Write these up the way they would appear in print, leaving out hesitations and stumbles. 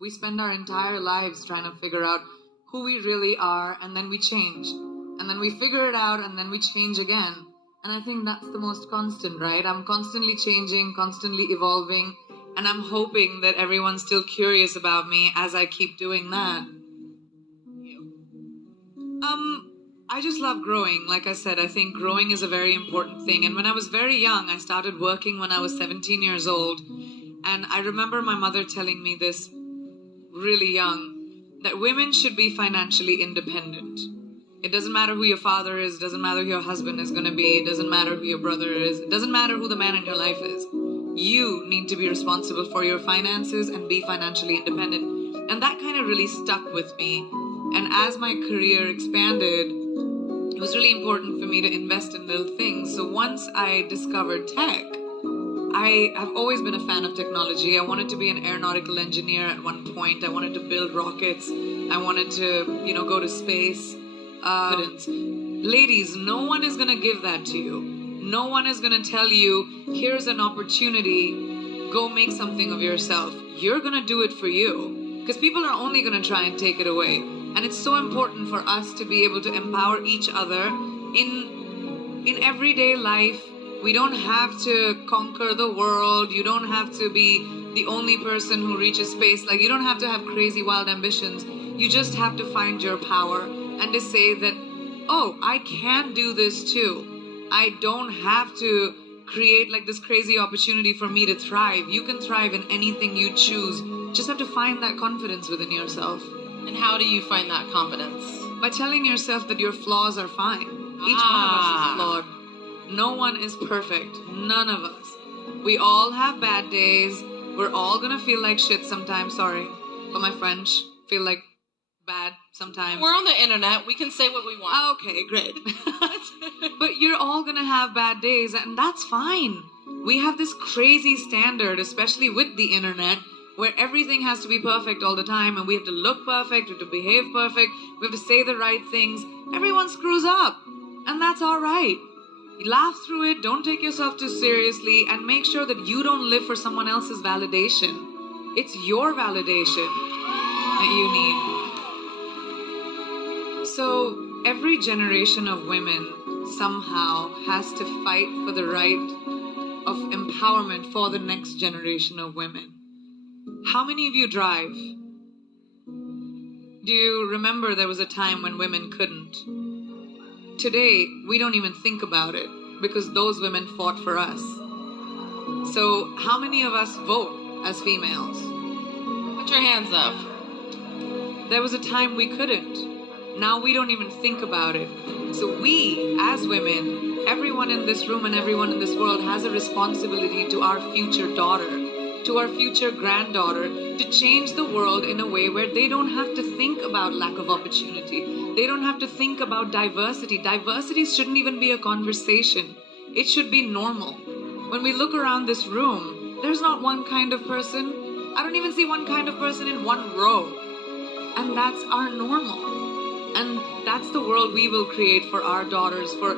We spend our entire lives trying to figure out who we really are, and then we change. And then we figure it out, and then we change again. And I think that's the most constant, right? I'm constantly changing, constantly evolving, and I'm hoping that everyone's still curious about me as I keep doing that. I just love growing. Like I said, I think growing is a very important thing. And when I was very young, I started working when I was 17 years old. And I remember my mother telling me this really young, that women should be financially independent. It doesn't matter who your father is, doesn't matter who your husband is going to be, it doesn't matter who your brother is, it doesn't matter who the man in your life is. You need to be responsible for your finances and be financially independent. And that kind of really stuck with me. And as my career expanded, it was really important for me to invest in little things. So once I discovered tech, I have always been a fan of technology. I wanted to be an aeronautical engineer at one point. I wanted to build rockets. I wanted to, go to space. Ladies, no one is going to give that to you. No one is going to tell you, here's an opportunity, go make something of yourself. You're going to do it for you. Because people are only going to try and take it away. And it's so important for us to be able to empower each other in everyday life. We don't have to conquer the world. You don't have to be the only person who reaches space. Like, you don't have to have crazy, wild ambitions. You just have to find your power and to say that, oh, I can do this too. I don't have to create like this crazy opportunity for me to thrive. You can thrive in anything you choose. Just have to find that confidence within yourself. And how do you find that confidence? By telling yourself that your flaws are fine. Each one of us is flawed. No one is perfect. None of us. We all have bad days. We're all gonna feel like shit sometimes. Sorry for my French. Feel like bad sometimes. We're on the internet. We can say what we want. Okay, great. But you're all gonna have bad days, and that's fine. We have this crazy standard, especially with the internet, where everything has to be perfect all the time, and we have to look perfect, we have to behave perfect, we have to say the right things. Everyone screws up, and that's all right. You laugh through it, don't take yourself too seriously, and make sure that you don't live for someone else's validation. It's your validation that you need. So every generation of women somehow has to fight for the right of empowerment for the next generation of women. How many of you drive? Do you remember there was a time when women couldn't? Today, we don't even think about it because those women fought for us. So how many of us vote as females? Put your hands up. There was a time we couldn't. Now we don't even think about it. So we, as women, everyone in this room and everyone in this world has a responsibility to our future daughter, to our future granddaughter, to change the world in a way where they don't have to think about lack of opportunity. They don't have to think about diversity. Diversity shouldn't even be a conversation. It should be normal. When we look around this room, there's not one kind of person. I don't even see one kind of person in one row. And that's our normal. And that's the world we will create for our daughters, for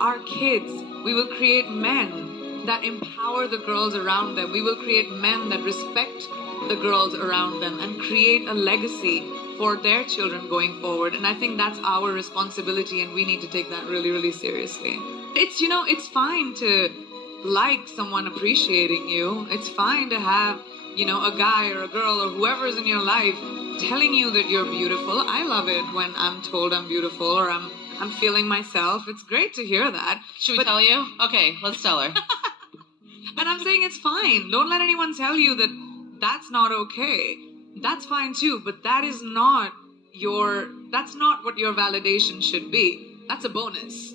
our kids. We will create men that empower the girls around them. We will create men that respect the girls around them and create a legacy for their children going forward. And I think that's our responsibility, and we need to take that really, really seriously. It's fine to like someone appreciating you. It's fine to have, a guy or a girl or whoever's in your life telling you that you're beautiful. I love it when I'm told I'm beautiful or I'm feeling myself. It's great to hear that. Should we tell you? Okay, let's tell her. And I'm saying it's fine. Don't let anyone tell you that that's not okay. That's fine too, but that's not what your validation should be. That's a bonus.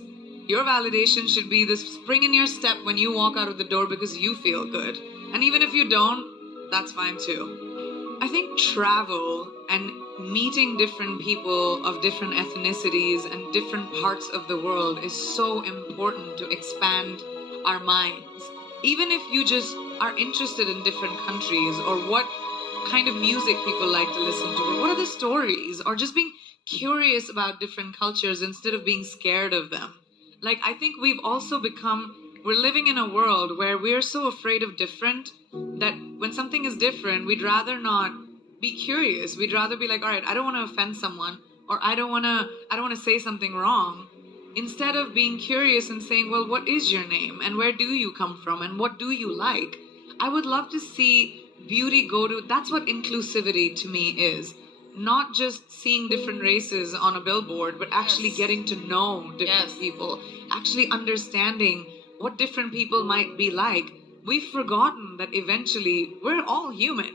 Your validation should be the spring in your step when you walk out of the door because you feel good. And even if you don't, that's fine too. I think travel and meeting different people of different ethnicities and different parts of the world is so important to expand our minds. Even if you just are interested in different countries, or what kind of music people like to listen to, or what are the stories, or just being curious about different cultures instead of being scared of them. Like, I think we've also become We're living in a world where we're so afraid of different that when something is different, we'd rather not be curious. We'd rather be like, all right, I don't want to offend someone, or I don't want to say something wrong. Instead of being curious and saying, well, what is your name and where do you come from and what do you like? I would love to see beauty go to, that's what inclusivity to me is. Not just seeing different races on a billboard, but actually getting to know different people, actually understanding what different people might be like. We've forgotten that eventually we're all human.